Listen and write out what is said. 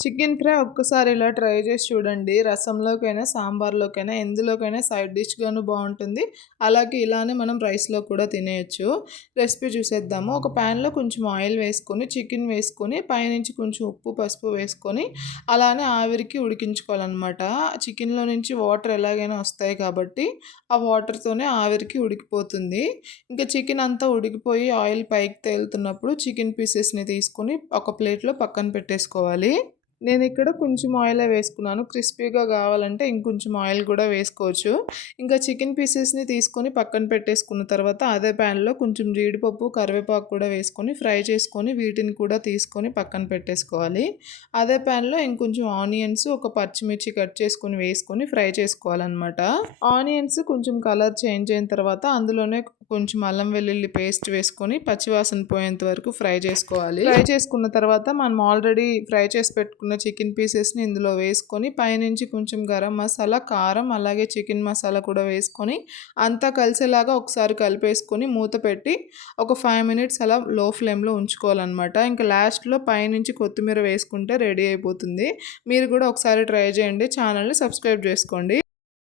Chicken fry ఒక్కసారి ఇలా try చేసి చూడండి. రసంలోకైనా, సాంబార్‌లోకైనా ఎందులోకైనా సైడ్ డిష్‌గాను బావుంటుంది. అలాగే ఇలానే మనం రైస్‌లో కూడా తినేయొచ్చు. రెసిపీ చూసేద్దాము. ఒక ప్యాన్‌లో కొంచెం ఆయిల్ వేసుకొని, చికెన్ వేసుకొని, పైనుంచి కొంచెం ఉప్పు, పసుపు వేసుకొని అలానే ఆవిరికి ఉడికించుకోవాలనమాట. చికెన్‌లో నుంచి వాటర్ ఎలాగైనా వస్తాయి కాబట్టి, ఆ వాటర్‌తోనే ఆవిరికి ఉడికిపోతుంది. ఇంకా చికెన్ అంతా ఉడికిపోయి ఆయిల్ పైకి తేలుతున్నప్పుడు చికెన్ పీసెస్‌ని తీసుకొని ఒక ప్లేట్‌లో పక్కన పెట్టేసుకోవాలి. నేనిక్కడ కొంచెం ఆయిలే వేసుకున్నాను. క్రిస్పీగా గావాలంటే ఇంకొంచెం ఆయిల్ గూడా వేసుకోవచ్చు. ఇంకా చికెన్ పీసెస్‌ని తీసుకొని పక్కన పెట్టేసుకున్న తర్వాత అదే ప్యాన్‌లో కొంచెం జీడిపప్పు, కరివేపాకు కూడా వేసుకొని ఫ్రై చేసుకొని వీటిని కూడా తీసుకొని పక్కన పెట్టేసుకోవాలి. అదే ప్యాన్‌లో ఇంకొంచెం ఆనియన్స్, ఒక పచ్చిమిర్చి కట్ చేసుకొని వేసుకొని ఫ్రై చేసుకోవాలనమాట. ఆనియన్స్ కొంచెం కలర్ చేంజ్ అయిన తర్వాత అందులోనే కొంచెం అల్లం వెల్లుల్లి పేస్ట్ వేసుకొని పచ్చివాసన పోయేంత వరకు ఫ్రై చేసుకోవాలి. ఫ్రై చేసుకున్న తర్వాత మనం ఆల్రెడీ ఫ్రై చేసి పెట్టుకున్న చికెన్ పీసెస్‌ని ఇందులో వేసుకొని పైనుంచి కొంచెం గరం మసాలా, కారం అలాగే చికెన్ మసాలా కూడా వేసుకొని అంతా కలిసేలాగా ఒకసారి కలిపేసుకొని మూత పెట్టి ఒక 5 మినిట్స్ అలా లో ఫ్లేమ్‌లో ఉంచుకోవాలన్నమాట. ఇంకా లాస్ట్‌లో పైనుంచి కొత్తిమీర వేసుకుంటే రెడీ అయిపోతుంది. మీరు కూడా ఒకసారి ట్రై చేయండి. ఛానల్‌ని సబ్స్క్రైబ్ చేసుకోండి.